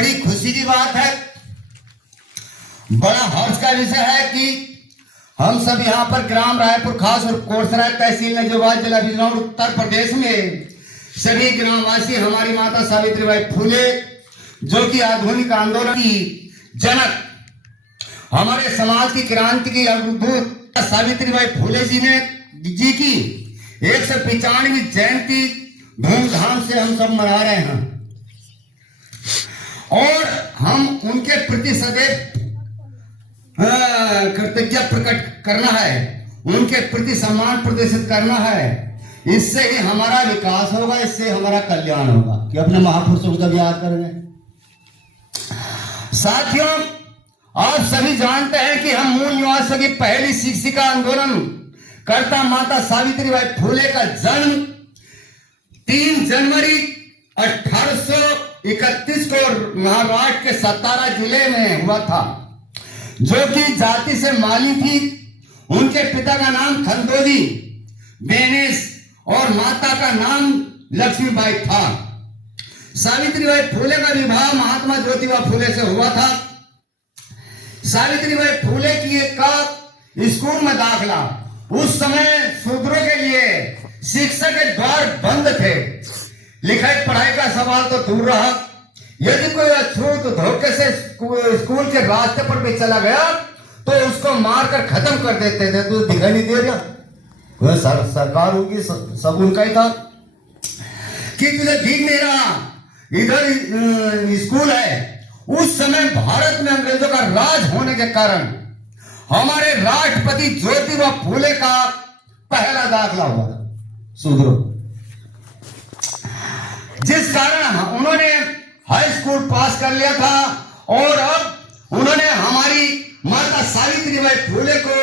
बड़ी खुशी की बात है, बड़ा हर्ष का विषय है कि हम सब यहाँ पर ग्राम रायपुर खास और कोरसराय तहसील नजोबाद जिला बिजनौर उत्तर प्रदेश में सभी ग्रामवासी हमारी माता सावित्रीबाई फुले जो कि आधुनिक आंदोलन की जनक, हमारे समाज की क्रांति की अग्रदूत सावित्रीबाई फुले जी की 195वीं जयंती धूमधाम से हम सब मना रहे हैं और हम उनके प्रति सदैव कृतज्ञता प्रकट करना है, उनके प्रति सम्मान प्रदर्शित करना है। इससे ही हमारा विकास होगा, इससे हमारा कल्याण होगा कि अपने महापुरुषों को जब याद करेंगे। साथियों, आप सभी जानते हैं कि हम मूल निवासियों की पहली शिक्षिका आंदोलन करता माता सावित्रीबाई फुले का जन्म 3 जनवरी 1831 को महाराष्ट्र के सतारा जिले में हुआ था, जो कि जाति से माली थी। उनके पिता का नाम खंदोजी बेनेस और माता का नाम लक्ष्मीबाई था। सावित्रीबाई फुले का विवाह महात्मा ज्योतिबा फुले से हुआ था। सावित्रीबाई फुले की एक स्कूल में दाखिला, उस समय शूद्रों के लिए शिक्षा के द्वार बंद थे। लिखाई पढ़ाई का सवाल तो दूर रहा, यदि कोई अछूत धोखे से स्कूल के रास्ते पर भी चला गया तो उसको मारकर खत्म कर देते थे। तो दिखाई नहीं दे रहा, वह सरकार होगी, सब उनका ही था कि तुझे दिख नहीं रहा, इधर स्कूल है। उस समय भारत में अंग्रेजों का राज होने के कारण हमारे राष्ट्रपति ज्योतिबा फुले का पहला दाखला हुआ था शूद्रों, जिस कारण उन्होंने हाई स्कूल पास कर लिया था और अब उन्होंने हमारी माता सावित्रीबाई फुले को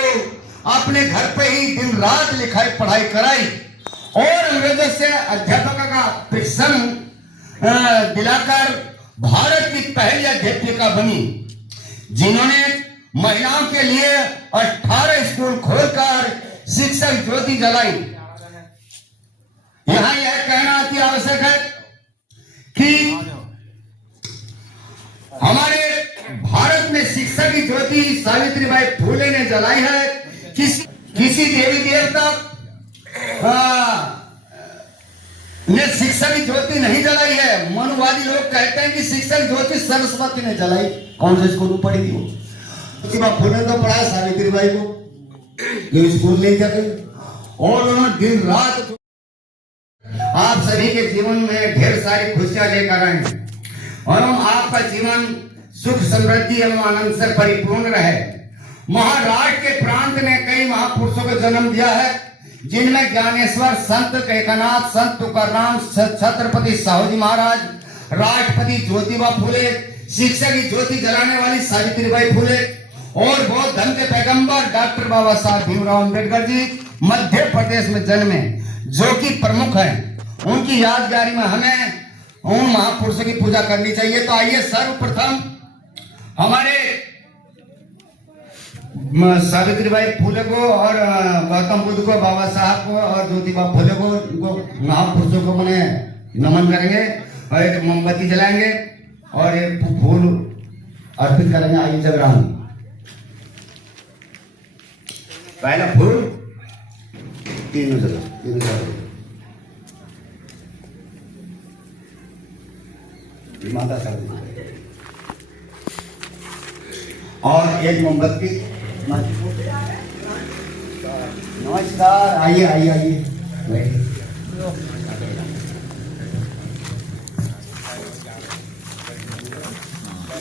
अपने घर पे ही दिन रात लिखाई पढ़ाई कराई और अंग्रेजों से अध्यापक का प्रशिक्षण दिलाकर भारत की पहली अध्यापिका बनी, जिन्होंने महिलाओं के लिए 18 स्कूल खोलकर शिक्षक ज्योति जलाई। यहां यह कहना अति आवश्यक है कि हमारे भारत में शिक्षा की ज्योति सावित्रीबाई फुले ने जलाई है। किसी देवी देवता ने शिक्षा की ज्योति नहीं जलाई है। मनुवादी लोग कहते हैं कि शिक्षा की ज्योति सरस्वती ने जलाई। कौन से स्कूल में पढ़ी थी वो? ज्योतिबा फुले तो पढ़ा सावित्रीबाई को, जो स्कूल नहीं जाते और उन्होंने दिन रात आप सभी के जीवन में ढेर सारी खुशियां लेकर आए और आपका जीवन सुख समृद्धि एवं आनंद से परिपूर्ण रहे। महाराष्ट्र के प्रांत ने कई महापुरुषों को जन्म दिया है, जिनमें ज्ञानेश्वर, संत एकनाथ, संत तुकाराम, छत्रपति साहूजी महाराज, राष्ट्रपति ज्योतिबा फुले, शिक्षा की ज्योति जलाने वाली सावित्रीबाई फुले और बौद्ध धर्म के पैगंबर डॉक्टर बाबा साहब भीमराव अम्बेडकर जी मध्य प्रदेश में जन्मे, जो कि प्रमुख हैं। उनकी यादगारी में हमें उन महापुरुषों की पूजा करनी चाहिए। तो आइए सर्वप्रथम हमारे सावित्रीबाई फुले को और गौतम बुद्ध को, बाबा साहब को और ज्योतिबा फुले को, महापुरुषों को मैंने नमन करेंगे और एक मोमबत्ती जलाएंगे और एक फूल अर्पित करेंगे। आइए जगराम, पहला फूल तीनों जगह माता सावित्री और एक मोमबत्ती। नमस्कार, आइए आइए आइए।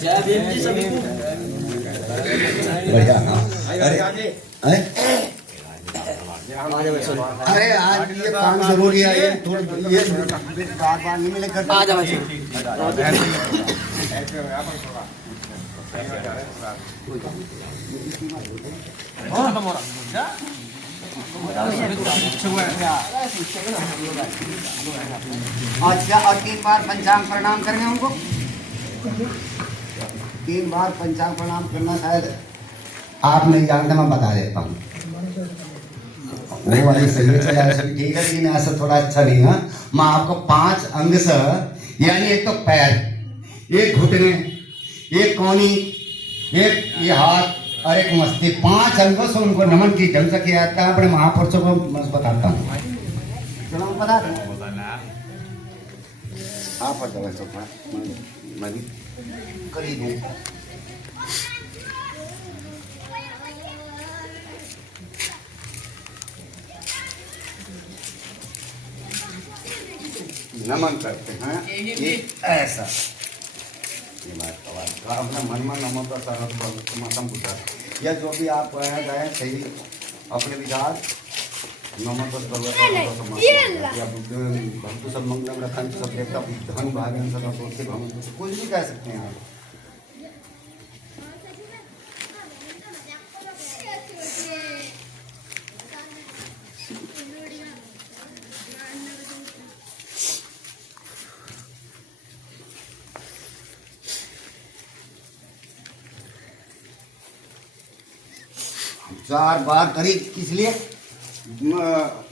जय भीम जी सभी को। अरे आज ये काम जरूरी है, ये बार नहीं मिले कर। और 3 बार पंचांग प्रणाम करेंगे उनको। 3 बार पंचांग प्रणाम करना शायद आप नहीं जानते, मैं बता देता हूँ। वो वाली सही है, ठीक है जी, ऐसा थोड़ा अच्छा नहीं है। मैं आपको 5 अंग से, यानी एक तो पैर, एक घुटने, एक कोहनी, एक ये हाथ और एक मस्तक, 5 अंगों से उनको नमन की ढंग से किया जाता है। अपने महापुरुषों को मैं बताता हूँ। चलो बता दो आप मैं भी करीब हूँ। नमन करते हैं ये ऐसा, ये बात का अपना मन में नमन का सारा मौसम गुजर, या जो भी आप गए सही अपने विचार नमन पर भगवत सब मंगलम रखन सब देवता धन भाग्य सब सोच के हम कुछ भी कह सकते हैं आप। 4 बार करीब, इसलिए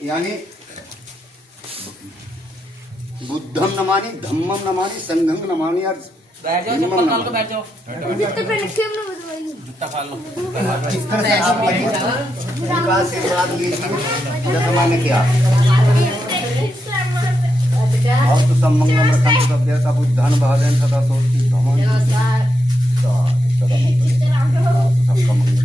यानी बुद्धम नमानि, धम्मम नमानि, संघम नमानि और बैठ जाओ, चप्पल डाल के बैठ जाओ। किस तरह से आप उनका आशीर्वाद लीजिए जैसे मैंने किया। और तो सब मंगलम रखन सब देवता बुद्धन भावेन सदा सोचती भवन सबका मंगल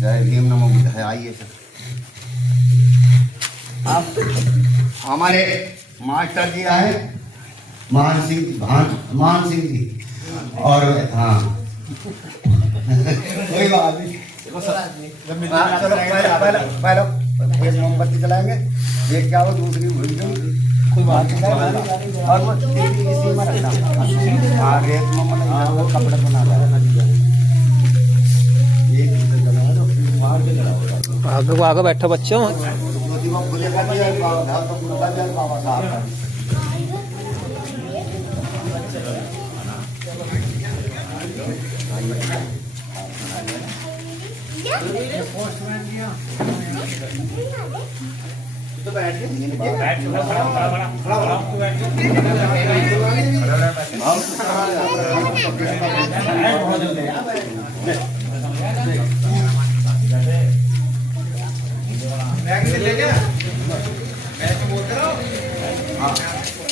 जय भीम नमो बुद्धाय। आइए सर, आप हमारे मास्टर जी आए मान सिंह जी और हाँ कोई बात नहीं। चलो पहले मोमबत्ती जलाएंगे, एक क्या हो दूसरी भूल कोई बात नहीं। और वो तेरी इसी में रखना, हाँ रेत में कपड़े बना आगे को आगे बैठो बच्चों। तो बैठ के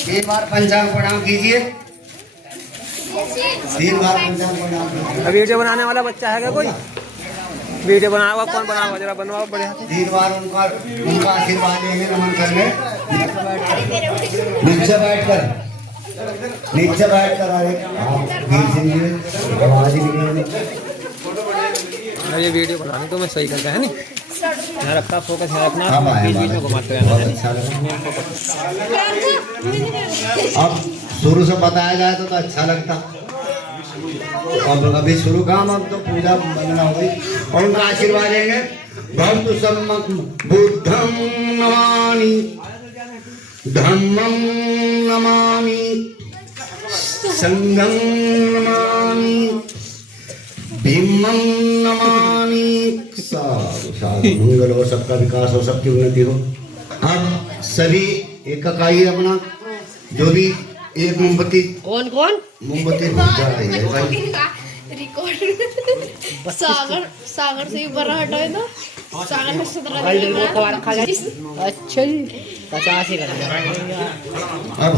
तीन बार पंचांग प्रणाम कीजिए, 3 बार पंचांग प्रणाम कीजिए। वीडियो बनाने वाला बच्चा है क्या कोई? वीडियो बनाओगा, कौन बनाओगा? जरा बनवाओ बढ़िया। 3 बार उनका आशीर्वाद लेंगे, नमन करने नीचे बैठ कर आवाज ही नहीं। ये वीडियो बनाने तो मैं सही करता है नहीं, यहाँ रखता फोकस है अपना, बीच बीच में घुमाते रहना है। अब शुरू से बताया जाए तो अच्छा लगता। अब अभी शुरू काम, अब तो पूजा बनना होगी और उनका आशीर्वाद लेंगे। भक्तु सम्मत बुद्धम नमामि, धम्मम नमामि, संघम नमामि, भीमम नमामि। साधु साधु, मंगल हो, सबका विकास हो, सबकी उन्नति हो। अब सभी एक इकाई अपना जो भी एक मोमबत्ती, कौन मोमबत्ती जलाइए भाई। सागर से ऊपर हटाए ना, सागर में 17 अच्छा 50 ही करेंगे। अब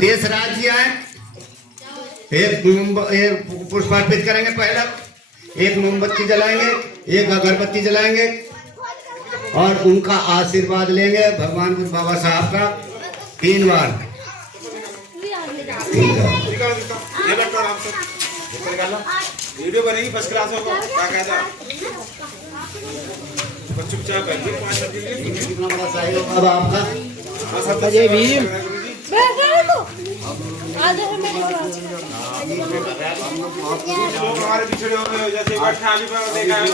देश राज्य आए, एक पुष्पार्पित करेंगे। पहला एक मोमबत्ती जलाएंगे, एक अगरबत्ती जलाएंगे और उनका आशीर्वाद लेंगे भगवान गुरु बाबा साहब का 3 बार। वीडियो बनेगी फर्स्ट क्लास होगा, क्या कहता है? चुपचाप बैठिए, 5 मिनट के लिए। कितना बड़ा सहयोग अब आपका। जय भीम। बेहतर है तो आज है मेरे पास लोग हमारे पिछड़े हो गए हो, जैसे इकट्ठा अभी पर देखा है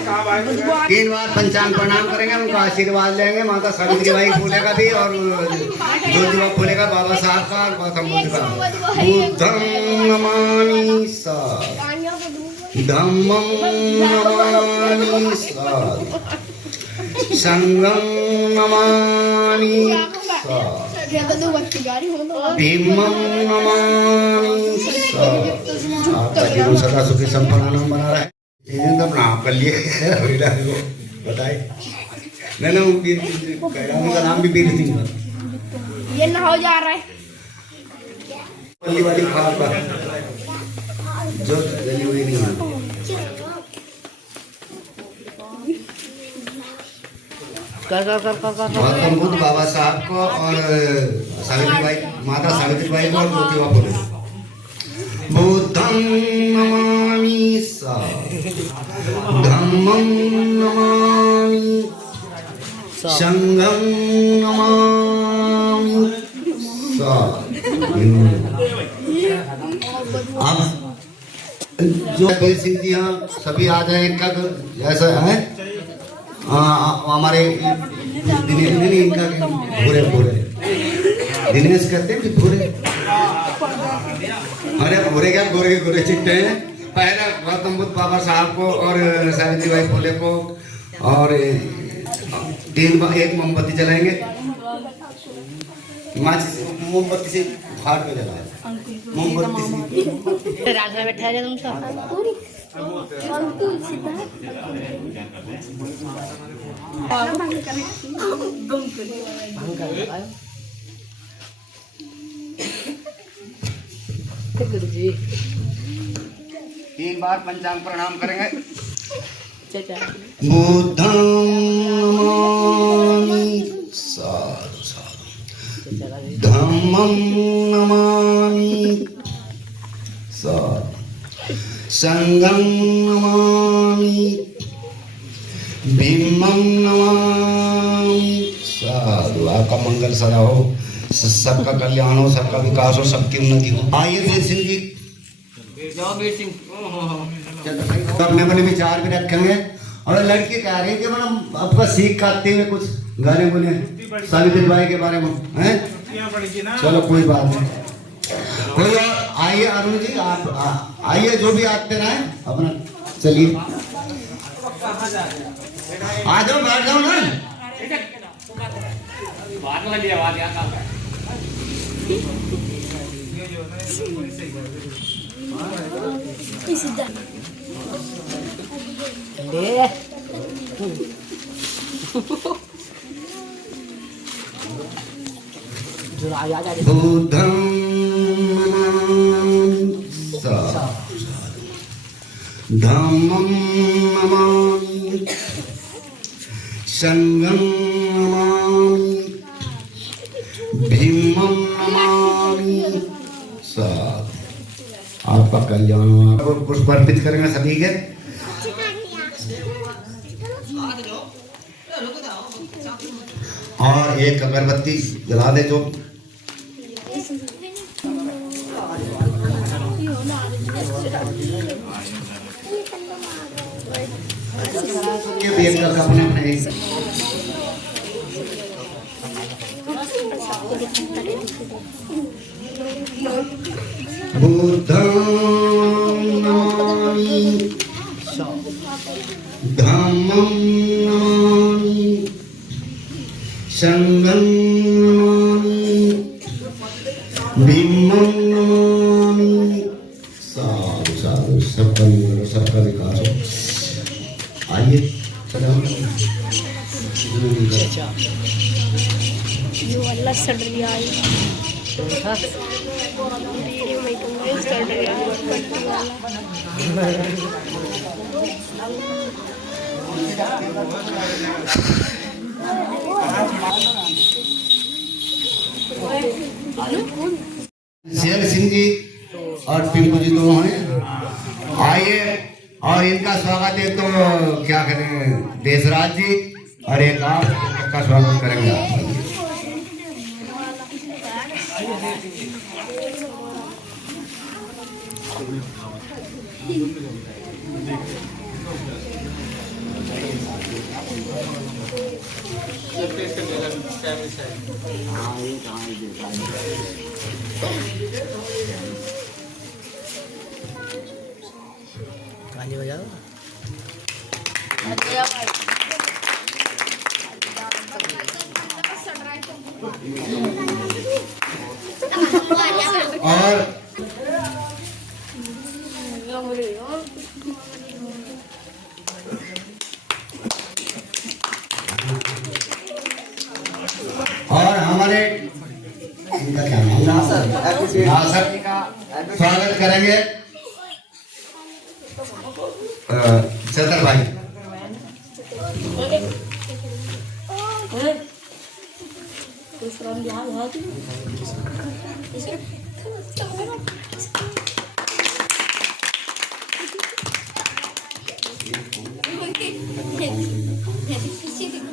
कहाँ भाई 3 बार पंचांग प्रणाम करेंगे, उनका आशीर्वाद लेंगे। माता सावित्री बाई फूले का भी और ज्योतिबा फूले का, बाबा साहब का और गौतम बुद्ध का। बुद्धं नमामि साधु, धम्मं नमामि साधु, संघं नमामि साधु, भीमं नमामि साधु। आपका जीवन सदा सुखी संपन्न बना रहे। तो प्रणाम कर लिए बताए नहीं ना, उनका नाम भी वीर सिंह है। ये ना हो जा रहा है पल्ली वाली खाल पर जो जली हुई नहीं है। गौतम बुद्ध बाबा साहब को और सावित्री बाई, माता सावित्री बाई को और ज्योतिबा फूले। बुद्धं नमामि साधु, धम्मं नमामि, संघं नमामि साधु। अब जो वीर सिंह जी यहाँ सभी आ जाए कब ऐसा है हमारे दिनेश नहीं इनका भूरे भूरे दिनेश कहते हैं कि भूरे, अरे भूरे क्या गोरे गोरे चिट्टे हैं। पहले गौतम बुद्ध बाबा साहब को और सावित्री बाई फूले को और एक मोमबत्ती जलाएंगे, मोमबत्ती से घाट पे जलाए मोमबत्ती से। रात में बैठा जा तुम सब तीन बार पंचांग प्रणाम करेंगे। बुद्धं नमामि साधु साधु, धम्मं नमामि साधु, संघं नमामि, भीमं नमामि साधु। आपका मंगल सदा हो, सबका कल्याण हो, सबका विकास हो, सबकी उन्नति हो। आइए वीर सिंह जी, अपने अपने विचार भी रखेंगे। और लड़की कह रही है कि मैडम आपका सीख काटते हुए कुछ गाने बोले सावित्री बाई के बारे में हैं। चलो कोई बात नहीं, कोई और आइए। अरुण जी आप आइए, जो भी आते रहे अपना। चलिए आ जाओ, बैठ जाओ ना। बुद्धं नमामि साधु, धम्मं नमामि, संघं नमामि, भीमं नमामि साधु। आपका कल्याण हो। पुष्प अर्पित करेंगे सभी के। और एक अगरबत्ती जला दे जो ये भी एक अपने अपने बुद्धं नमामि, धम्मं नमामि, संघं नमामि, भीमं नमामि साधु साधु। सबका मंगल, सबका विकास हो। आइए ये वाला सड़ रही है सड़ रही है पट्टी शेर सिंह जी और पिंकू जी दोनों हैं। आइए और इनका स्वागत है तो क्या करें देशराज जी और एक आप का स्वागत करेंगे आप। ताली बजाओ। और हमारे इनका क्या नाम? नासर का स्वागत करेंगे चतर भाई।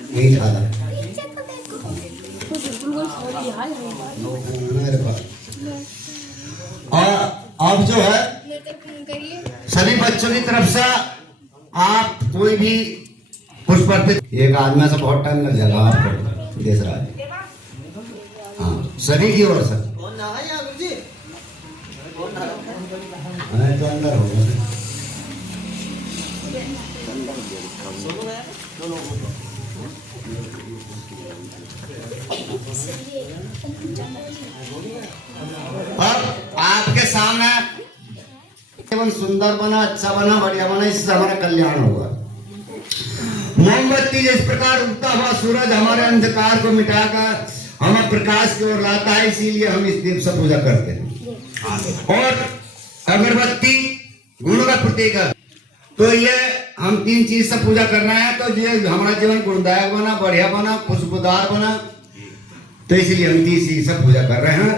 नहीं था और अब जो है सभी बच्चों की तरफ से आप कोई भी पुष्प अर्पित, एक आदमी से बहुत टाइम लग जाएगा आपको देश राज। हाँ सभी की ओर से तो अंदर होगा। अब आपके सामने केवल सुंदर बना, अच्छा बना, बढ़िया बना, इससे हमारा कल्याण होगा। मोमबत्ती जिस प्रकार उगता हुआ सूरज हमारे अंधकार को मिटाकर हमें प्रकाश की ओर लाता है, इसीलिए हम इस दीप से पूजा करते हैं। और अगरबत्ती गुण का प्रतीक है, तो ये हम तीन चीज से पूजा कर रहे हैं, तो ये हमारा जीवन गुणदायक बना, बढ़िया बना, खुशबूदार बना, तो इसलिए हम तीन चीज से पूजा कर रहे हैं।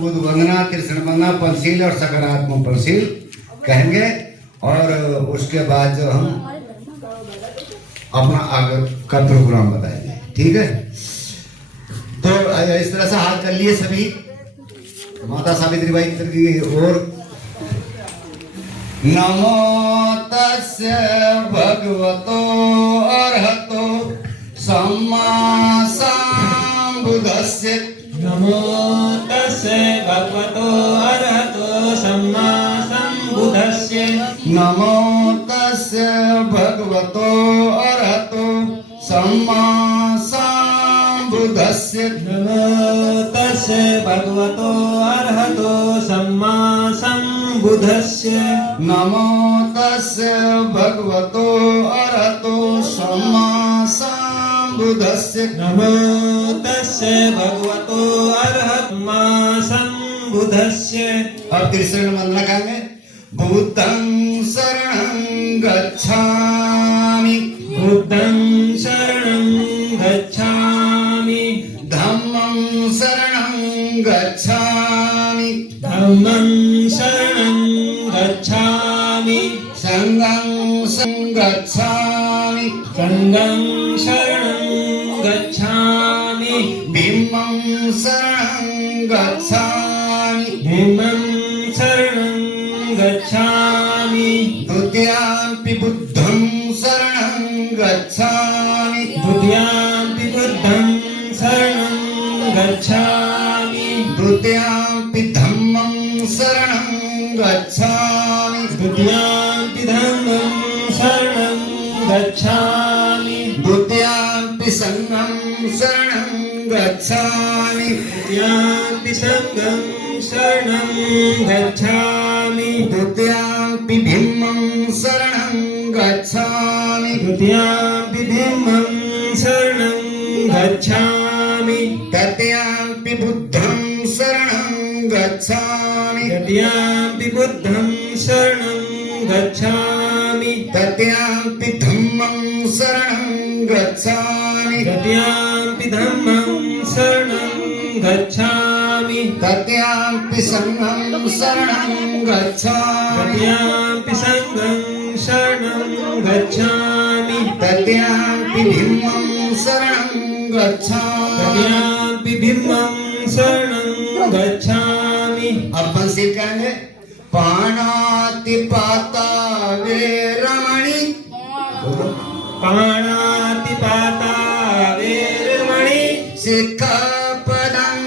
बुध वंदना, कृष्ण वंदना, पंचशील और सकारात्मक पंचशील कहेंगे, और उसके बाद जो हम अपना आगे का प्रोग्राम बताएंगे। ठीक है, तो इस तरह से हाथ कर लिए सभी माता सावित्री बाई की ओर। नमो तस्य भगवतो अरहतो सम्मा संबुद्धस्य। नमो तस्य भगवतो अरहतो सम्मा संबुद्धस्य। नमो तस्य भगवतो अरहतो सम्मा संबुद्धस्य। नमो तस्य भगवतो अरहतो सम्मा संबुद्धस्य। नमो तस्य भगवतो अरहतो सम्मा संबुद्धस्य। नमो तस्य भगवतो अरहतो सम्मा संबुद्धस्य। अब कृष्ण वंदना कहेंगे। बुद्धं शरणं गच्छामि। बुद्धं शरणं गच्छामि। धम्मं शरणं गच्छामि। धम्मं शरणं गच्छामि। संघं गच्छामि। संघं शरणं गच्छामि। भीमं शरणं गच्छामि। भीमं शरणं गच्छामि। द्वितीयंपि बुद्धं शरणं गच्छामि। द्वितीयंपि बुद्धं शरणं गच्छामि। द्वितीयंपि धम्मं शरणं गच्छामि। द्वितीयंपि धम्मं शरणं गच्छामि। द्वितीयंपि संघं शरणं गच्छामि। द्वितीयंपि संघं शरणं गच्छामि। द्वितीयंपि भीमं शरणं गच्छामि। द्वितीयंपि भीमं शरणं गच्छामि। तृतीयंपि बुद्धं शरणं गच्छामि। तृतीयंपि बुद्धं शरणं गच्छामि। तृतीयंपि धम्मं शरणं गच्छामि। तृतीयंपि धम्मं शरणं गच्छामि। तृतीयंपि संघं शरणं गच्छामि। तृतीयंपि संघं शरणं गच्छामि। तद्यान्ति भीमं शरणं गच्छामि। तद्यान्ति भीमं शरणं गच्छामि। अब बंसी कहेंगे पाणातिपाता वेरमणि। पाणातिपाता वेरमणि। शिक्षापदं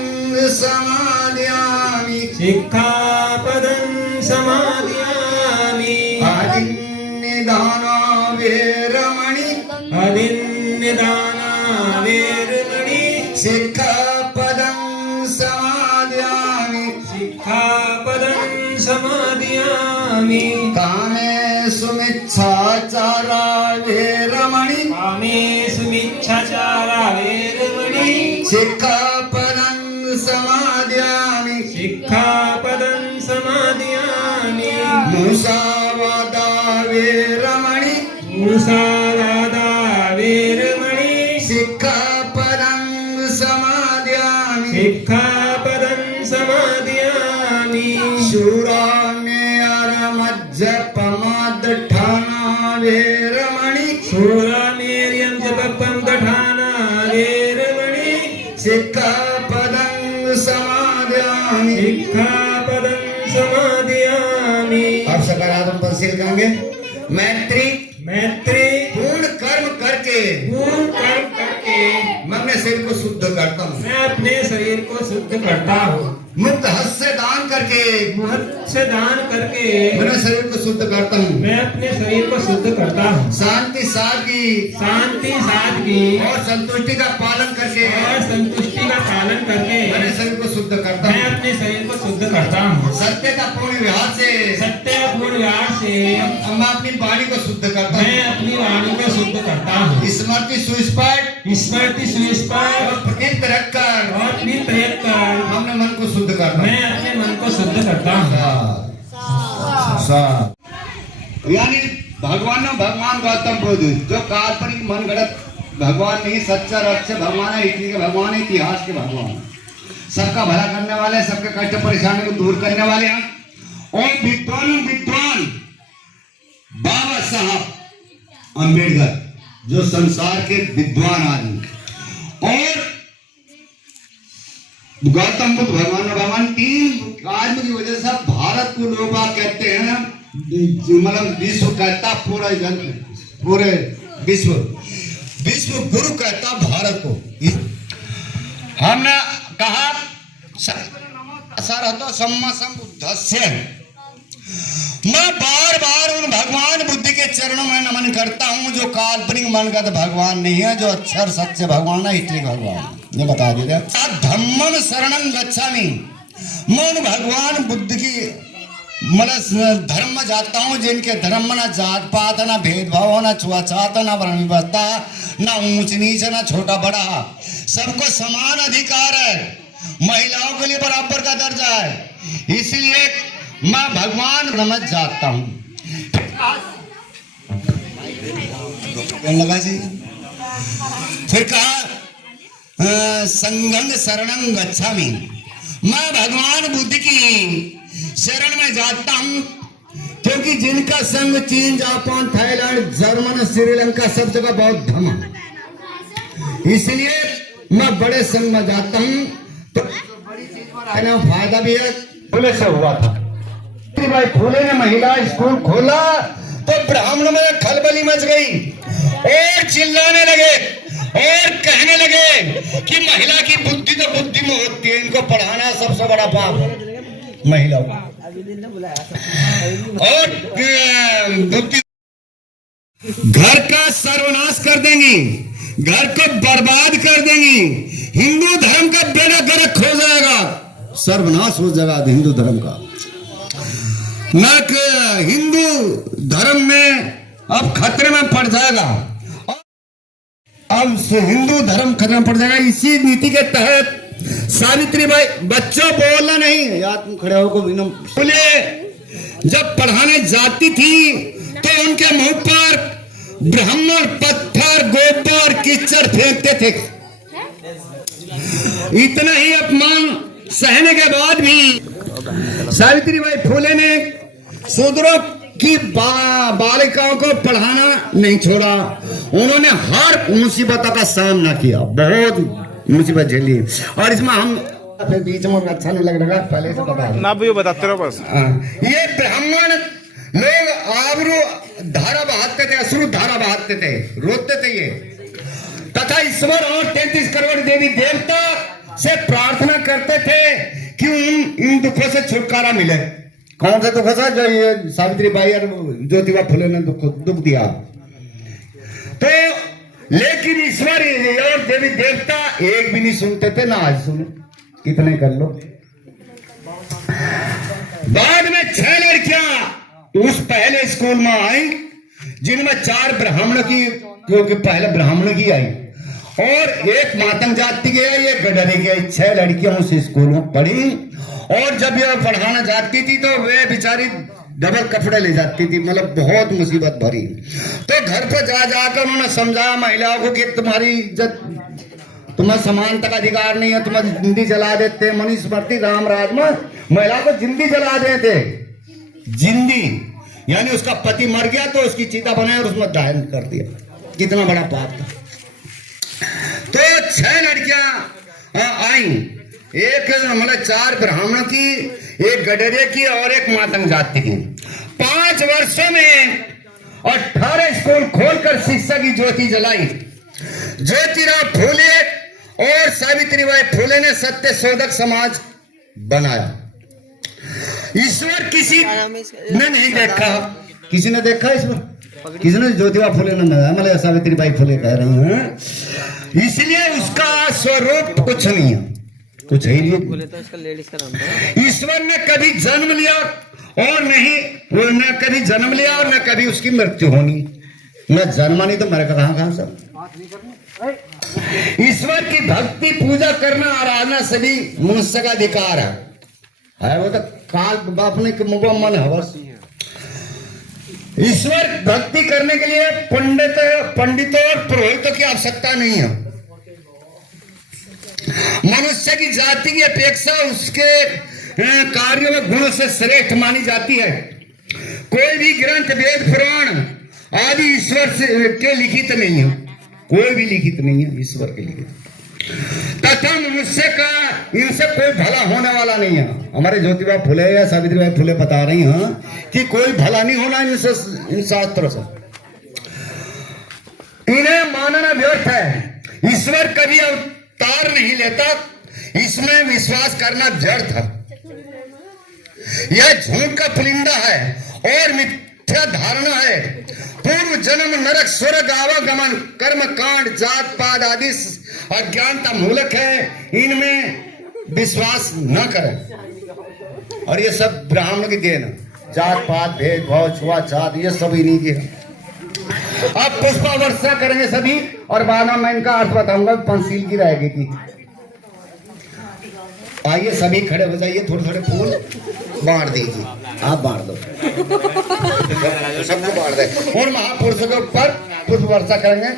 समादयामि। शिक्षापदं समादयामि। आदिन्यदाना वेरमणि। आदिन्यदाना वेरमणि। शिक्षापदं समादयामि। शिक्षापदं समादयामि। कामेषु मिच्छाचारा वेरमणि। कामेषु मिच्छाचारा वेरमणि। शिक्षापदं समादयामि। शिक्षापदं समादयामि। मुसावादा वेरमणि। मुसावादा वेरमणि। शिक्षापदं समादयामि। शिक्षापदं समादयामि। शूरामेरमज्जपमादठाना वेरमणि। शूरामेर्यं जपं दठाना वेरमणि। शिक्षापदं समादयामि। शिक्षापदं समादयामि। अब सकारात्मक पद से लिखेंगे मैत्री। मैत्री। पूर्ण कर्म करके पूर्ण कर्म करके मैं अपने शरीर को शुद्ध करता हूँ। मैं अपने शरीर को शुद्ध करता हूँ। मुक्त हस्त से दान करके मुहत से दान करके मैं शरीर को शुद्ध करता हूँ। मैं अपने शरीर को शुद्ध करता हूँ। शांति सादगी शांति सादगी और संतुष्टि का पालन करके और संतुष्टि का पालन करके मैंने शरीर को शुद्ध करता मैं हूँ। अपने शरीर को शुद्ध करता हूँ। सत्य का पूर्ण व्यवहार से सत्य पूर्ण व्यवहार से मैं अपनी वाणी को शुद्ध करता मैं हूँ। अपनी वाणी को शुद्ध करता हूँ। स्मृति सुस्पष्ट स्मृति सुस्पष्ट और प्रतीत रखकर और प्रीत रखकर अपने मन को शुद्ध करता हूँ। मैं अपने मन को शुद्ध करता हूँ। यानी भगवान गौतम बुद्ध जो काल्पनिक मनगढ़ंत भगवान नहीं, सच्चा रक्ष भगवान है, इटली के भगवान है, इतिहास के भगवान, सबका भला करने वाले, सबके कष्ट परेशानी को दूर करने वाले हैं। और विद्वान बाबा साहब अम्बेडकर जो संसार के विद्वान आदमी, और गौतम बुद्ध भगवान तीन आदमी की वजह से भारत को लोग कहते हैं, मतलब विश्व कहता पूरे विश्व गुरु कहता भारत को। हमने कहा सरहद सम्बुद्धस्य। मैं बार बार उन भगवान बुद्ध के चरणों में नमन करता हूं जो काल्पनिक मनगत भगवान नहीं है, जो अक्षर सच्चे भगवान है, इतने भगवान ये बता दीजिए। धम्मम शरणं गच्छामि। मैं उन भगवान बुद्ध की मतलब धर्म में जाता हूँ जिनके धर्म में ना जात पात, ना भेदभाव, ना छुआछात, ना वर्ण व्यवस्था, ना ऊंच नीच, ना छोटा बड़ा, सबको समान अधिकार है, महिलाओं के लिए बराबर का दर्जा है। इसलिए मैं भगवान में जाता हूँ। लगा जी। फिर कहा संघं शरणं गच्छामि। मैं भगवान बुद्ध की शरण में जाता हूं क्योंकि जिनका संग चीन, जापान, थाईलैंड, जर्मन, श्रीलंका सब जगह बहुत धम है, इसलिए मैं बड़े संग में जाता हूं। तो बड़ी चीज पर आने में फायदा भी है। फूले से हुआ था भाई, फूले ने महिला स्कूल खोला तो ब्राह्मण में खलबली मच गई और चिल्लाने लगे और कहने लगे कि महिला की बुद्धि तो बुद्धि में होती है, इनको पढ़ाना सबसे बड़ा पाप है महिलाओं का। और बुद्धि घर का सर्वनाश कर देंगी, घर को बर्बाद कर देंगी, हिंदू धर्म का बेड़ा गर्क हो जाएगा, सर्वनाश हो जाएगा हिंदू धर्म का। हिंदू धर्म में अब खतरे में पड़ जाएगा, अब हिंदू धर्म खतरे में पड़ जाएगा। इसी नीति के तहत सावित्रीबाई, बच्चों बोलना नहीं, याद तुम खड़े हो को बोले, जब पढ़ाने जाती थी तो उनके मुंह पर ब्राह्मण पत्थर, गोबर, कीचड़ फेंकते थे। इतना ही अपमान सहने के बाद भी सावित्रीबाई फुले ने शूद्रों कि बालिकाओं को पढ़ाना नहीं छोड़ा। उन्होंने हर मुसीबतों का सामना किया, बहुत मुसीबत झेली। और इसमें हम फिर बीच में अच्छा नहीं लग रहा, पहले से बता ना भी बताते रहो बस। ये ब्राह्मण लोग आबरू धारा बहाते थे, अश्रु धारा बहाते थे, रोते थे ये, तथा ईश्वर और 33 करोड़ देवी देवता से प्रार्थना करते थे कि इन दुखों से छुटकारा मिले। कौन सा दुख था? जो ये सावित्री बाई और ज्योतिबा फुले ने दुख दिया। तो लेकिन ईश्वर और देवी देवता एक भी नहीं सुनते थे, ना आज सुनो, कितने कर लो। बाद में 6 लड़कियां उस पहले स्कूल में आई, जिनमें 4 ब्राह्मण की, क्योंकि पहले ब्राह्मण की आई और एक मातंग जाति की आई, एक गडरी की आई। 6 लड़कियां उस स्कूल में पढ़ी। और जब यह पढ़ाना जाती थी तो वे बेचारी डबल कपड़े ले जाती थी, मतलब बहुत मुसीबत भरी। तो घर पर जा जाकर उन्होंने समझाया महिलाओं को कि तुम्हारी इज्जत, तुम्हें समानता का अधिकार नहीं है, तुम्हें जिंदगी जला देते। मनुस्मृति राम राज में महिला को जिंदगी जला देते, जिंदगी, यानी उसका पति मर गया तो उसकी चिता बनाया और उसमें दहन कर दिया। कितना बड़ा पाप था। तो 6 लड़कियां आई, एक मतलब 4 ब्राह्मण की, एक गडरे की और एक मातंग जाति की। 5 वर्षों में 18 स्कूल खोलकर शिक्षा की ज्योति जलाई। ज्योतिराव फूले और सावित्रीबाई फूले ने सत्य शोधक समाज बनाया। ईश्वर किसी ने नहीं देखा, किसी ने देखा ईश्वर? किसी ने? ज्योतिबा फूले ने, मतलब सावित्रीबाई फूले कह रही हैं, इसलिए उसका स्वरूप कुछ नहीं है, कुछ है ही नहीं। ईश्वर ने कभी जन्म लिया और न कभी जन्म लिया और न कभी उसकी मृत्यु होनी। न जन्मा नहीं तो मरेगा कहां सब। ईश्वर की भक्ति पूजा करना आराधना सभी मनुष्य का अधिकार है, वो तो काल अपने मन हवस। ईश्वर भक्ति करने के लिए पंडितों और पुरोहितों की आवश्यकता नहीं है। मनुष्य की जाति की अपेक्षा उसके कार्यों में गुणों से श्रेष्ठ मानी जाती है। कोई भी ग्रंथ, वेद, पुराण आदि ईश्वर के लिखित नहीं है, कोई भी लिखित नहीं है ईश्वर के लिखित। तथा मनुष्य का इनसे कोई भला होने वाला नहीं है। हमारे ज्योतिबा फुले या सावित्रीबाई फुले बता रही हैं कि कोई भला नहीं होना इनसे, इन शास्त्रों से। इन्हें मानना व्यर्थ है। ईश्वर कभी अवतार नहीं लेता, इसमें विश्वास करना व्यर्थ है। यह झूठ का पुलिंदा है और मिथ्या धारणा है। पूर्व जन्म, नरक, स्वर्ग, आवागमन, कर्म कांड, जात पात आदि अज्ञानता मूलक है, इनमें विश्वास न करें। और ये सब ब्राह्मण की देन, जात पात, भेदभाव, छुआछात, ये सब इन्हीं की है। अब पुष्पा वर्षा करेंगे सभी और बाद में मैं इनका अर्थ बताऊंगा। पंचशील की रहेगी थी। आइए सभी खड़े हो जाइए, थोड़े थोड़े फूल बांट दीजिए, आप बांट दो, सबको बांट दे। और महापुरुषों के ऊपर पुष्प वर्षा करेंगे।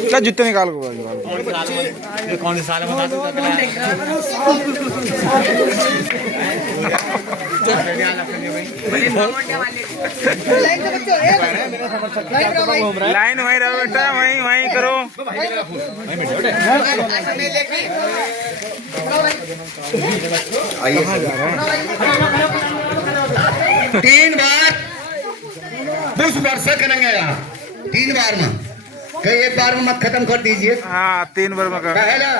क्या जूते निकाल को कौन से साल में लाइन वहीं रहो बेटा, वहीं वहीं करो। आइए 3 बार पुष्प वर्षा करेंगे यहाँ, 3 बार में, कहीं एक बार में मत खत्म कर दीजिए। हाँ 3 बार में पहला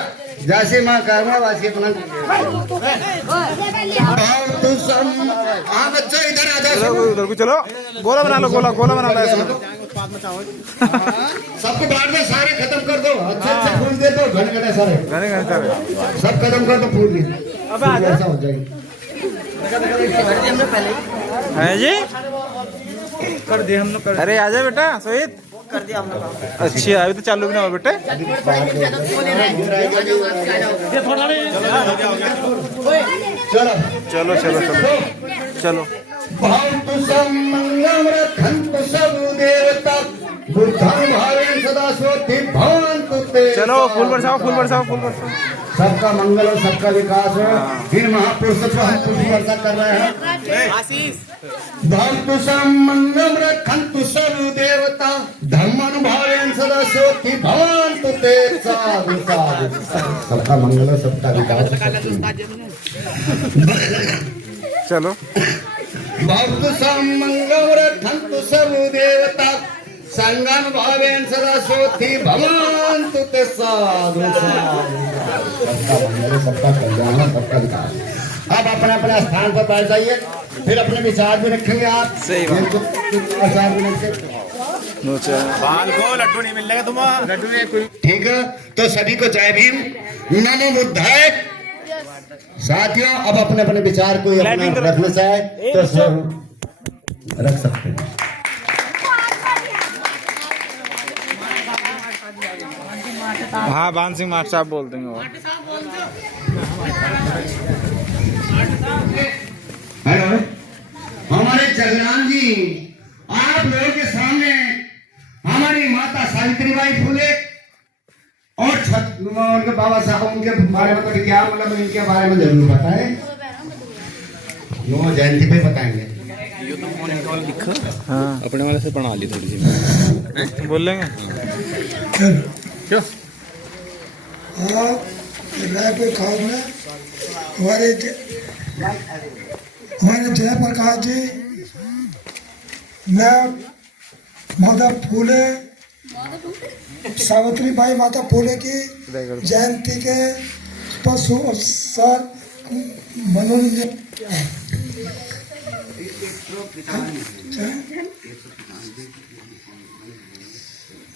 जैसे माँ कर्मा वासी अपना। हाँ बच्चों इधर आ जाओ, उधर को चलो, गोला बना लो, गोला गोला बना लो ऐसे। सबको बांट दो, सारे खत्म कर दो, अच्छे फूल दे दो, घने घने सारे सब खत्म कर दो, फूल दे, ऐसा हो जाएगा। है जी, कर दिया हम लोग। अरे आजा बेटा सोहित, कर दिया हम लोग। अच्छी अभी तो चालू भी ना हो बेटे। चलो चलो चलो चलो चलो। भवन्तु सम्मंगलं रक्षन्तु सबु देवता, बुद्धं भावेन सदा स्वस्ति भवन्तु ते। चलो फूल बरसाओ, फूल बरसाओ, फूल बरसाओ। सबका मंगल और सबका विकास हो। इन महापुरुषों को हम पुष्प वर्षा कर रहे हैं। भवतु समंगलम रक्षन्तु सर्व देवता धर्मानुभावेन सदा सोति भवन्तु ते साधु साधु। सबका मंगल और सबका विकास चलो भवतु समंगलम रक्षन्तु सर्व देवता संगम भावेन सदा सोति भवन्तु ते साधु साधु। सबका मंगल सबका कल्याण सबका विकास। अब अपना अपना स्थान पर बैठ जाइए, फिर अपने विचार भी रखेंगे आप। सही बात। विचार भी रखेंगे। बाल को लड्डू नहीं मिलेगा तुम्हारा, लड्डू नहीं कोई। ठीक है, तो सभी को जय भीम, नमो बुद्धाय। साथियों, अब अपने अपने विचार को अपना रखना चाहे तो सब रख सकते हैं। हाँ भान सिंह मास्टर साहब बोल देंगे वो। हेलो, हमारे जगराम जी आप लोगों के सामने हमारी माता सावित्रीबाई फुले और उनके बाबा साहब उनके बारे में तो क्या मतलब इनके बारे में जरूर पता है, वो जयंती पे बताएंगे। हाँ अपने वाले से बना ली थोड़ी सी बोल लेंगे क्यों। रायपुर खास में हमारे जयप्रकाश जी मैं माता फूले सावित्रीबाई माता फूले की जयंती के पशु अवसर मनोरंजन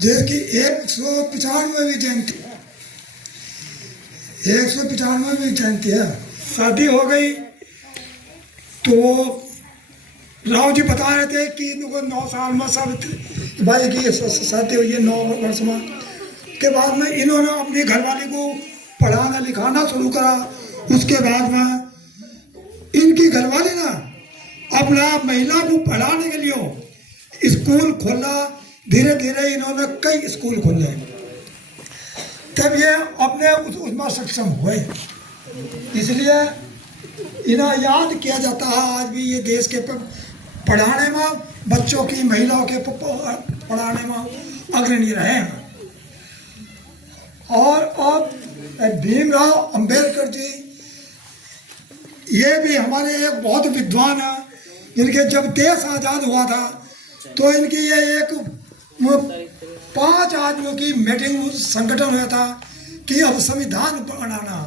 जिसकी 195वीं जयंती 195वीं जयंती है। शादी हो गई तो राव जी बता रहे थे कि इनको 9 साल में सावित्रीबाई की शादी हुई है 9 वर्ष में। के बाद में इन्होंने अपनी घरवाली को पढ़ाना लिखाना शुरू करा। उसके बाद में इनकी घरवाली ना अपना महिला को पढ़ाने के लिए स्कूल खोला। धीरे धीरे इन्होंने कई स्कूल खोले, तब ये अपने उसमें सक्षम हुए। इसलिए इन्हें याद किया जाता है आज भी। ये देश के पढ़ाने में, बच्चों की महिलाओं के पढ़ाने में अग्रणी रहे हैं। और अब भीमराव अंबेडकर जी ये भी हमारे एक बहुत विद्वान है। इनके जब देश आज़ाद हुआ था तो इनकी ये एक 5 आदमियों की मीटिंग संगठन हुआ था कि अब संविधान बनाना।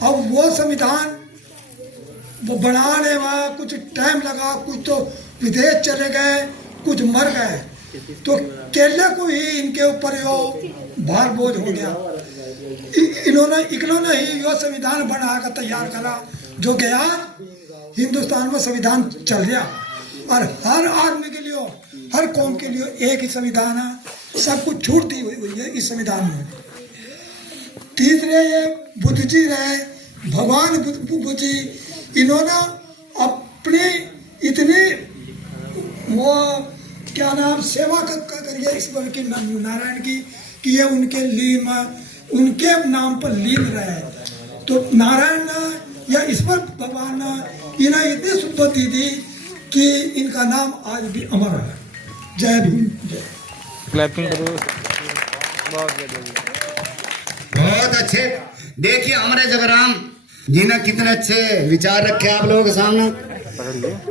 अब वो संविधान बनाने में कुछ टाइम लगा, कुछ तो विदेश चले गए, कुछ मर गए, तो केले को ही इनके ऊपर यो भार बोझ हो गया। इन्होंने ही यो संविधान बना कर तैयार करा, जो कि आज हिंदुस्तान में संविधान चल रहा। और हर आदमी के लिए, हर कौम के लिए एक ही संविधान है। सब कुछ छूट दी हुई है इस संविधान में। तीसरे ये बुद्ध जी रहे, भगवान बुद्ध जी, इन्होंने अपनी इतनी वो क्या नाम सेवा करिए ईश्वर की नारायण की कि ये उनके लीन उनके नाम पर लीन रहे। तो नारायण या ईश्वर भगवान ने इन्हें इतनी सुबुद्धि दी कि इनका नाम आज भी अमर है। जय भीम। क्लैपिंग करो। बहुत अच्छे। देखिए हमारे जगराम जी ने कितने अच्छे विचार रखे आप लोगों के सामने।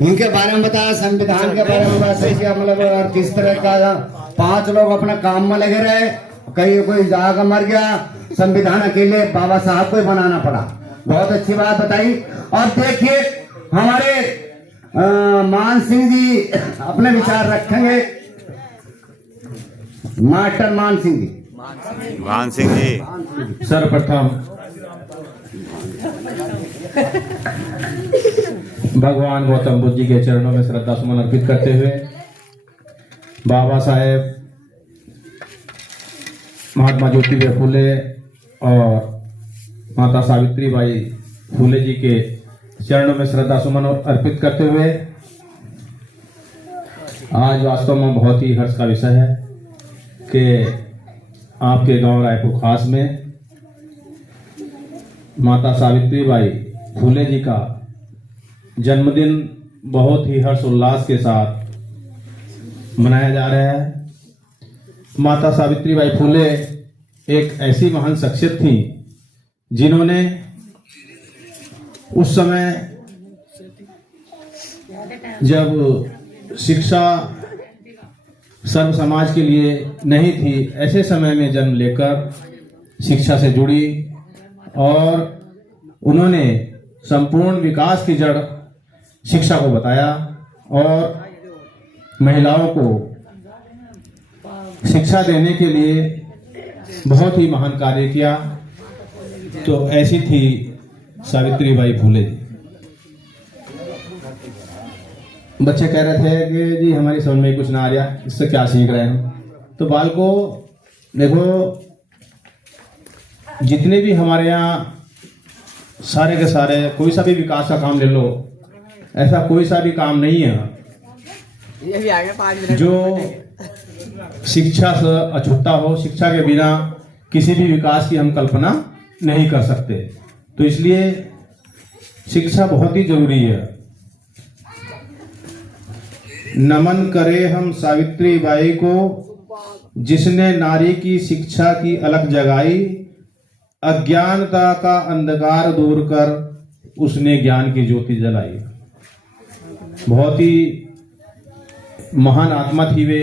उनके बारे में बताया, संविधान के बारे में बताया, मतलब और किस तरह का 5 लोग अपना काम में लगे रहे। कहीं कोई जाकर मर गया, संविधान अकेले बाबा साहब को ही बनाना पड़ा। बहुत अच्छी बात बताई। और देखिए हमारे मान सिंह जी अपने विचार रखेंगे। मास्टर मान सिंह जी। मान सिंह जी सर्वप्रथम भगवान गौतम बुद्ध जी के चरणों में श्रद्धा सुमन अर्पित करते हुए बाबा साहेब महात्मा ज्योतिबा फूले और माता सावित्रीबाई फूले जी के चरणों में श्रद्धा सुमन अर्पित करते हुए आज वास्तव में बहुत ही हर्ष का विषय है कि आपके गांव रायपुर खास में माता सावित्रीबाई फुले जी का जन्मदिन बहुत ही हर्षोल्लास के साथ मनाया जा रहा है। माता सावित्रीबाई फुले एक ऐसी महान शख्सियत थी जिन्होंने उस समय जब शिक्षा सर्व समाज के लिए नहीं थी, ऐसे समय में जन्म लेकर शिक्षा से जुड़ी और उन्होंने संपूर्ण विकास की जड़ शिक्षा को बताया और महिलाओं को शिक्षा देने के लिए बहुत ही महान कार्य किया। तो ऐसी थी सावित्रीबाई फुले जी। बच्चे कह रहे थे कि जी हमारी समझ में कुछ ना आ रहा, इससे क्या सीख रहे हैं। तो बालकों देखो, जितने भी हमारे यहाँ सारे के सारे कोई सा भी विकास का काम ले लो, ऐसा कोई सा भी काम नहीं है जो शिक्षा से अछूता हो। शिक्षा के बिना किसी भी विकास की हम कल्पना नहीं कर सकते। तो इसलिए शिक्षा बहुत ही जरूरी है। नमन करें हम सावित्रीबाई को, जिसने नारी की शिक्षा की अलख जगाई, अज्ञानता का अंधकार दूर कर उसने ज्ञान की ज्योति जलाई। बहुत ही महान आत्मा थी वे,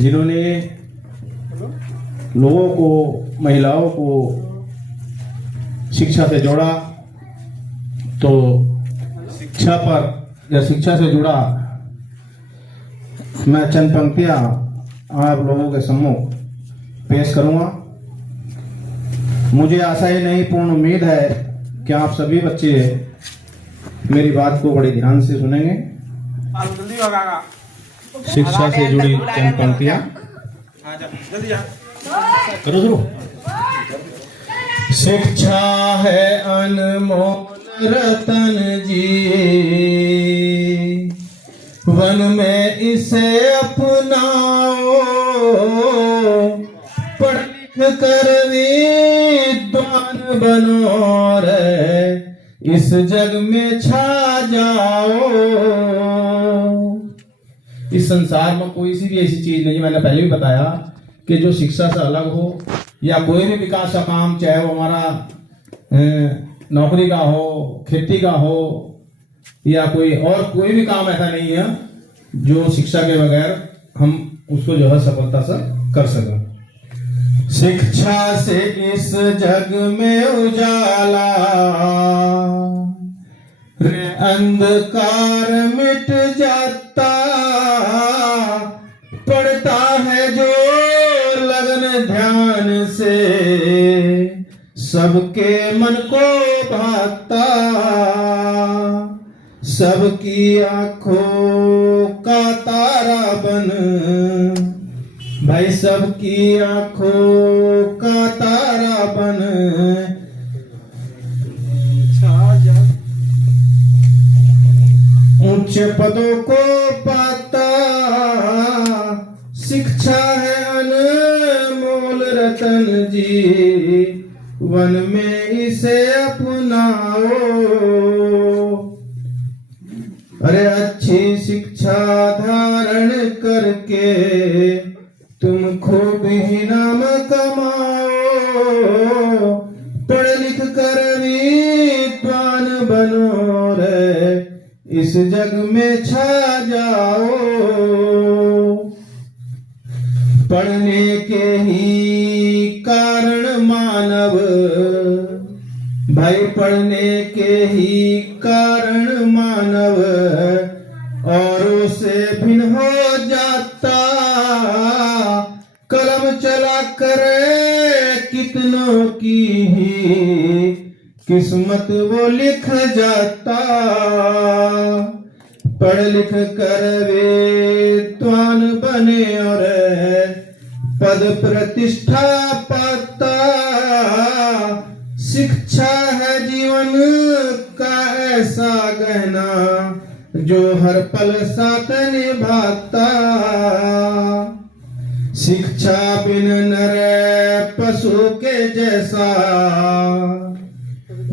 जिन्होंने लोगों को, महिलाओं को शिक्षा से जोड़ा। तो शिक्षा पर या शिक्षा से जुड़ा मैं चंद पंक्तियां आप लोगों के सम्मुख पेश करूंगा। मुझे आशा ही नहीं, पूर्ण उम्मीद है कि आप सभी बच्चे मेरी बात को बड़े ध्यान से सुनेंगे। शिक्षा से जुड़ी चंद पंक्तियां करो शुरू। शिक्षा है अनमोल रतन जी, वन में इसे अपनाओ, पढ़ लिख कर विद्वान बनो रे, इस जग में छा जाओ। इस संसार में कोई सी भी ऐसी चीज नहीं, मैंने पहले भी बताया कि जो शिक्षा से अलग हो, या कोई भी विकास का काम, चाहे वो हमारा नौकरी का हो, खेती का हो, या कोई और कोई भी काम ऐसा नहीं है जो शिक्षा के बगैर हम उसको जो है सफलता से कर सकें। शिक्षा से इस जग में उजाला रे, अंधकार मिट जाता, पढ़ता है जो लगन ध्यान से, सबके मन को भाता, सबकी आंखों का तारा बन, भाई सबकी आंखों का तारा बन, ऊंचे पदों को पाता, शिक्षा है अनमोल रतन जी, वन में इसे अपनाओ। अरे अच्छी शिक्षा धारण करके तुम खूब ही नाम कमाओ, पढ़ लिख कर विद्वान बनो रे, इस जग में छा जाओ। पढ़ने के ही कारण मानव, भाई पढ़ने के ही कारण मानव औरों से भिन्न हो जाता, कलम चला करे कितनों की ही किस्मत वो लिख जाता। पढ़ लिख कर विद्वान बने और पद प्रतिष्ठा पाता, शिक्षा है जीवन का ऐसा गहना जो हर पल साथ निभाता। शिक्षा बिन नर पशु के जैसा,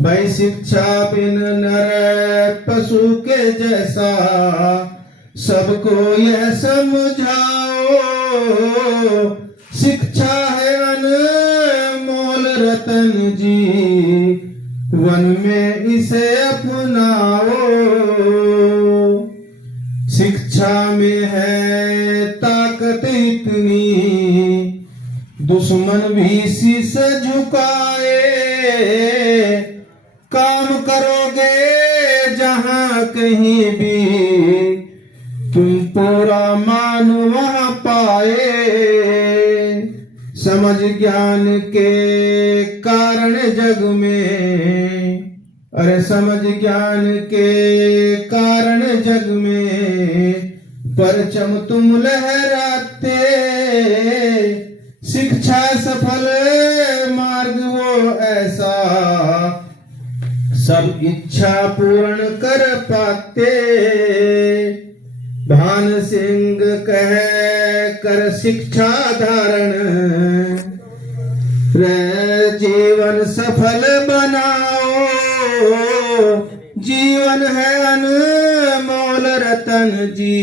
भाई शिक्षा बिन नर पशु के जैसा, सबको यह समझाओ, शिक्षा है अनमोल रतन जी, वन में इसे अपनाओ। शिक्षा में है ताकत इतनी, दुश्मन भी शीश झुकाए, काम करोगे जहां कहीं भी, तुम पूरा मान वहां पाए। समझ ज्ञान के कारण जग में, अरे समझ ज्ञान के कारण जग में, परचम तुम लहराते, शिक्षा सफल मार्ग वो ऐसा, सब इच्छा पूर्ण कर पाते। भान सिंह कह कर शिक्षा धारण, रे जीवन सफल बनाओ, जीवन है अनमोल रतन जी,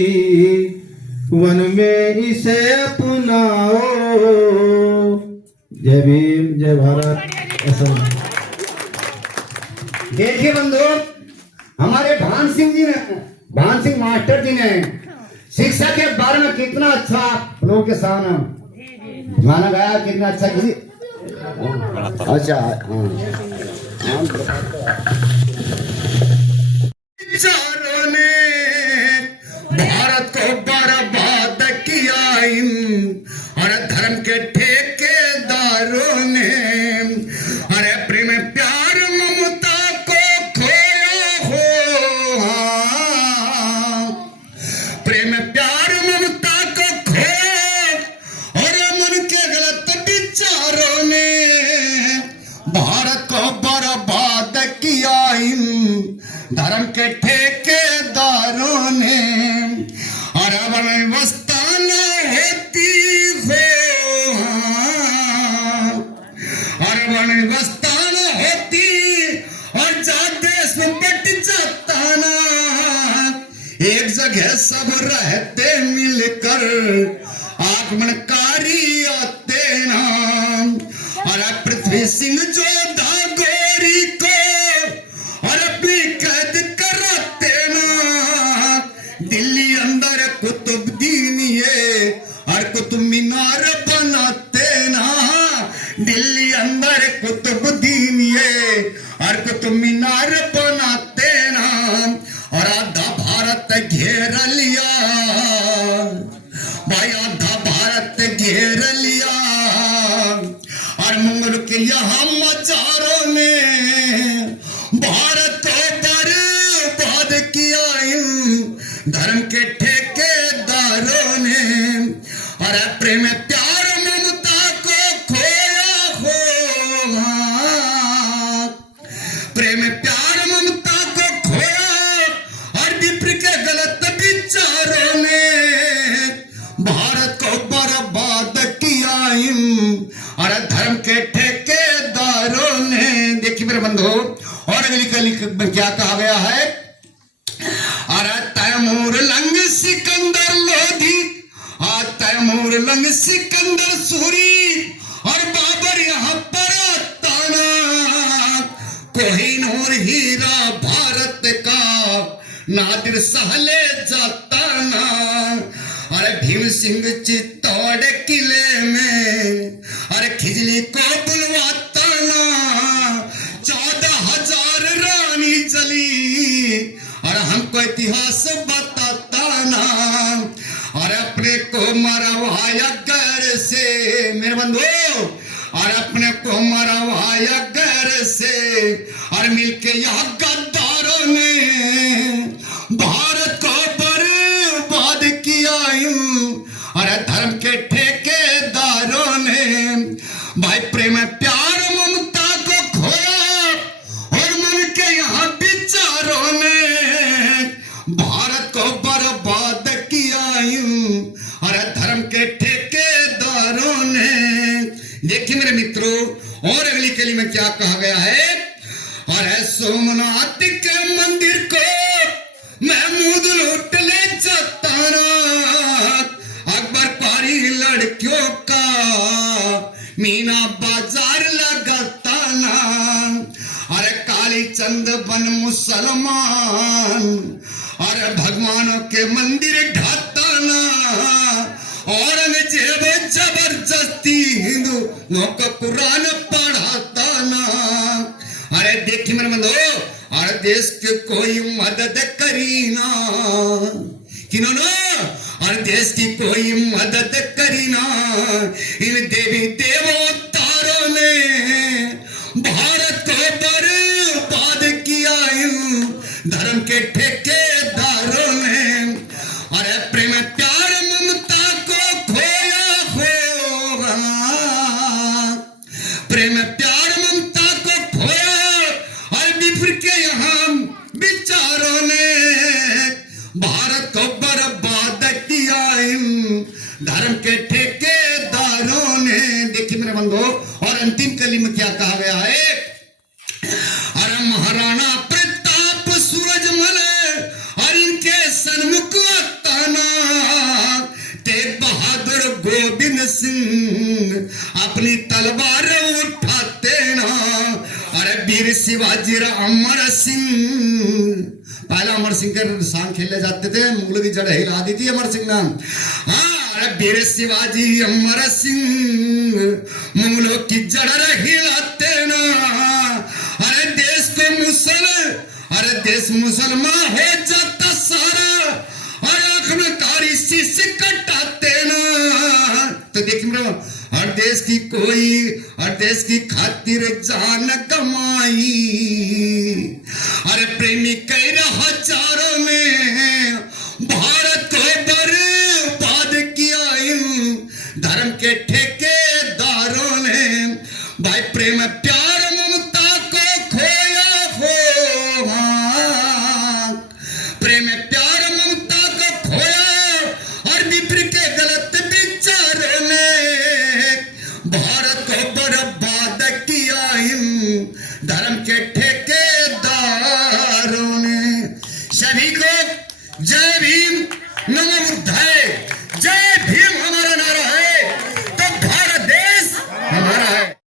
वन में इसे अपनाओ। जय भीम, जय भारत। असम। देखिए बंधु, हमारे भान सिंह जी ने, भान सिंह मास्टर जी ने शिक्षा के बारे में कितना अच्छा आप लोगों के सामने गाना गाया, कितना अच्छा किसी। अच्छा चारों ने भारत को बर्बाद किया, और धर्म के ठेकेदारों ने, अरे प्रेम प्यार ममता को खोया हो, प्रेम प्यार ममता को खोया, और मन के गलत विचारों ने भारत को बर्बाद किया, धर्म के ठेकेदारों ने। और व्यवस्था न होती हो, और व्यवस्था न होती, और जब देश में बट जाता ना, एक जगह सब रहते मिलकर, आक्रमणकारी आते ना। और पृथ्वी सिंह जोधा गोरी को और अपनी कैद कराते ना, दिल्ली अंदर कुतुबदीनिये और कुतुब मीनार बनाते ना, दिल्ली अंदर कुतुबदीनिये और कुतुब मीनार बनाते ना। और आधा भारत घेर लिया भाई, आधा भारत घेर लिया, और मंगल के यहाँ मचारों ने भारत को बर्बाद किया, धर्म के ठेकेदारों ने। और प्रेम प्यार ममता को खोया हो, प्रेम प्यार ममता को खोया, और विप्र के गलत विचारों ने भारत को बर्बाद किया, और धर्म के ठेकेदारों ने। देखिए मेरे बंधु, और अगली क्या कहा गया है, अरे तैमूर लंग सिकंदर लोधी, तैमूर लंग सिकंदर सूरी, और बाबर यहाँ पर ताना, कोहिनूर हीरा भारत का नादिर सहले जाता ना। अरे भीम सिंह चित्तौड़ किले में, अरे खिजली को बुलवाता ना, 14,000 रानी चली, और हमको इतिहास बताता ना। और अपने को मरवाया घर से मेरे बंधु, और अपने को मरवाया घर से, और मिलके यहाँ गद्दारों ने भारत को बर्बाद किया, और धर्म के ठेकेदारों ने भाई प्रेम प्यार ममता को खोया, और मन के यहाँ विचारों ने भारत को बर्बाद किया, और धर्म के ठेकेदार ठेकेदारों ने। देखिए मेरे मित्रों, और अगली कली में क्या कहा गया है, और है सोमनाथ के मंदिर को महमूद लूट ले जताना, अकबर पारी लड़कियों का मीना बाजार लगाताना, अरे काली चंद बन मुसलमान, अरे भगवानों के मंदिर ढाताना, औरंगजेब जबरदस्ती हिंदुओं को कुरान पढ़ाता ना। अरे देखिए मेरे बंधु, और देश के कोई मदद करी ना, किन्होंने, और देश की कोई मदद करी ना, इन देवी देवतारों ने भारत को बर्बाद किया, इन धर्म के ठेकेदारों ने। अरे प्रेम प्यार ममता को खोया होगा, प्रेम प्यार ममता को खोया, और बिफर के यहाँ विचारों ने भारत को बर्बाद किया, इन धर्म के ठेकेदारों ने। देखिए मेरे बंधु, और अंतिम कली में क्या कहा गया है, अरे महाराणा प्रताप सूरजमल और इनके सन्मुख ताना, तेग बहादुर गोविंद सिंह अपनी तलवार उठाते ना, अरे वीर शिवाजी अमर सिंह, पहला अमर सिंह के सांग खेले जाते थे, मुगलों की जड़ हिला दी थी अमर सिंह नाम। हाँ, अरे वीर शिवाजी अमर सिंह मुगलों की जड़ हिलाते ना, अरे देश को देश मुसलमान हो जाता सारा, और आंख में कारी शीश कटाते ना। तो देखिए मेरे, हर देश की कोई, हर देश की खातिर जान कमाई, अरे प्रेमी कई हजारों ने भारत को बर्बाद किया, इन धर्म के ठेकेदारों ने। भाई प्रेम प्यार ममता को खोया हो, प्रेम प्यार ममता को खोया, और विप्र के गलत विचारों ने भारत को बर्बाद किया, इन धर्म के ठेकेदारों ने। सभी को जय भीम।